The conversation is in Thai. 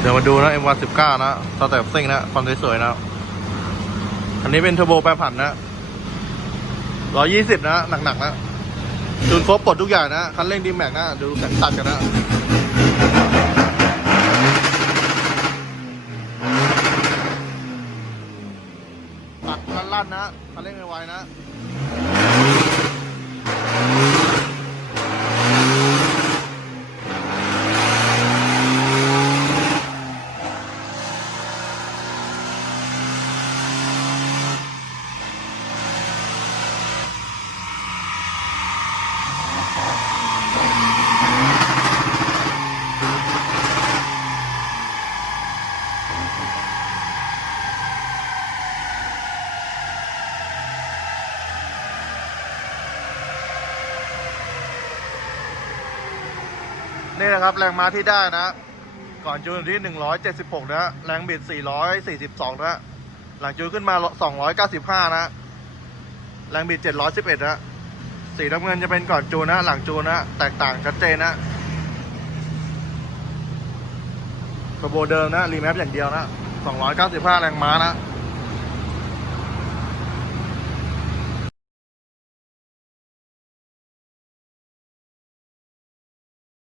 เดี๋ยวมาดูนะ M119 นะสเตปซิ่งนะความสวยๆนะ อันนี้เป็นเทอร์โบแปรผันนะ120นะ หนักๆนะจูครบปลดทุกอย่างนะคันเร่งดีแม็กนะ ดูแสงตัดกันนะปัดกันลั่นนะคันเร่งไวๆนะ นี่นะครับแรงม้าที่ได้นะ ก่อนจูนที่ 176 นะแรงบิด 442 นะหลังจูนขึ้นมา 295 นะ แรงบิด 711 นะสีน้ำเงินจะเป็นก่อนจูนนะ หลังจูนนะ แตกต่างชัดเจนนะกระโบเดิมนะ รีแมปอย่างเดียวนะ 295 แรงม้านะ